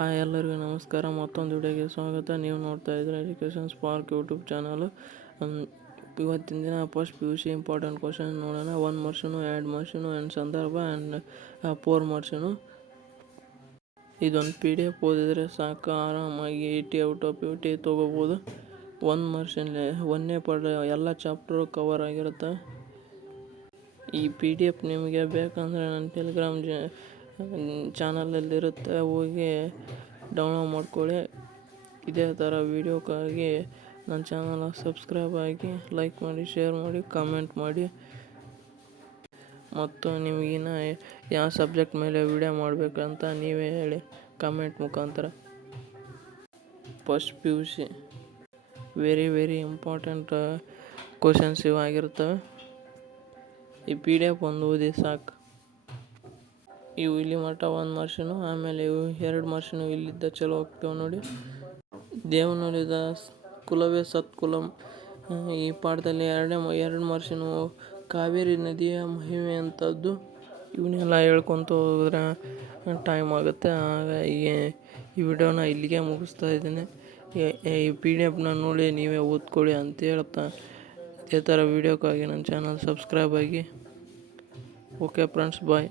Hi ಎಲ್ಲರಿಗೂ ನಮಸ್ಕಾರ. ಮತ್ತೊಂದು ವಿಡಿಯೋಗೆ ಸ್ವಾಗತ. ನೀವು ನೋಡ್ತಾ ಇದ್ದೀರಾ ಎಜುಕೇಷನ್ ಸ್ಪಾರ್ಕ್ ಯೂಟ್ಯೂಬ್ ಚಾನಲ್. ಇವತ್ತಿನ ದಿನ ಫಸ್ಟ್ PUC ಇಂಪಾರ್ಟೆಂಟ್ ಕ್ವಶನ್ ನೋಡೋಣ. 1 ಮಾರ್ಕ್ಸನು, 2 ಮಾರ್ಕ್ಸನು ಆ್ಯಂಡ್ ಸಂದರ್ಭ ಆ್ಯಂಡ್ 4 ಮಾರ್ಕ್ಸನು. ಇದೊಂದು PDF ಓದಿದರೆ ಸಾಕು, ಆರಾಮಾಗಿ 80 ಔಟ್ ಆಫ್ 80 ತೊಗೋಬೋದು. 1 ಮಾರ್ಕ್ಸಲ್ಲಿ 1ನೇ ಪಾಠ ಎಲ್ಲ ಚಾಪ್ಟರು ಕವರ್ ಆಗಿರುತ್ತೆ. ಈ PDF ನಿಮಗೆ ಬೇಕಂದರೆ ನನ್ನ ಟೆಲಿಗ್ರಾಮ್ ಚಾನಲಲ್ಲಿರುತ್ತೆ, ಹೋಗಿ ಡೌನ್ಲೋಡ್ ಮಾಡ್ಕೊಳ್ಳಿ. ಇದೇ ಥರ ವೀಡಿಯೋಕ್ಕಾಗಿ ನನ್ನ ಚಾನಲ್ ಸಬ್ಸ್ಕ್ರೈಬ್ ಆಗಿ, ಲೈಕ್ ಮಾಡಿ, ಶೇರ್ ಮಾಡಿ, ಕಮೆಂಟ್ ಮಾಡಿ. ಮತ್ತು ನಿಮಗಿನ್ನ ಯಾವ ಸಬ್ಜೆಕ್ಟ್ ಮೇಲೆ ವಿಡಿಯೋ ಮಾಡಬೇಕಂತ ನೀವೇ ಹೇಳಿ ಕಮೆಂಟ್ ಮುಖಾಂತರ. First PUC very important questions ಇವಾಗಿರ್ತವೆ. ಈ PDF ಒಂದು ಓದಿ ಸಾಕು. ಇವು ಇಲ್ಲಿ ಮಟ್ಟ 1 ಮಾರ್ಕ್ಸನು, ಆಮೇಲೆ ಇವು 2 ಮಾರ್ಕ್ಸನು ಇಲ್ಲಿದ್ದ ಚಲೋ ಹೋಗ್ತೇವೆ ನೋಡಿ. ದೇವನುಲಿದ ಕುಲವೇ ಸತ್ಕುಲಂ. ಈ ಪಾಠದಲ್ಲಿ 2 ಮಾರ್ಕ್ಸನು ಕಾವೇರಿ ನದಿಯ ಮಹಿಮೆ ಅಂಥದ್ದು. ಇವನ್ನೆಲ್ಲ ಹೇಳ್ಕೊತ ಹೋದ್ರೆ ಟೈಮ್ ಆಗುತ್ತೆ. ಹಾಗಾಗಿ ಈ ವಿಡಿಯೋನ ಇಲ್ಲಿಗೆ ಮುಗಿಸ್ತಾ ಇದ್ದೀನಿ. ಈ PDFನ ನೋಡಿ ನೀವೇ ಓದ್ಕೊಳ್ಳಿ ಅಂತ ಹೇಳ್ತಾ, ಇದೇ ಥರ ವೀಡಿಯೋಕ್ಕಾಗಿ ನನ್ನ ಚಾನಲ್ ಸಬ್ಸ್ಕ್ರೈಬ್ ಆಗಿ. ಓಕೆ ಫ್ರೆಂಡ್ಸ್, ಬಾಯ್.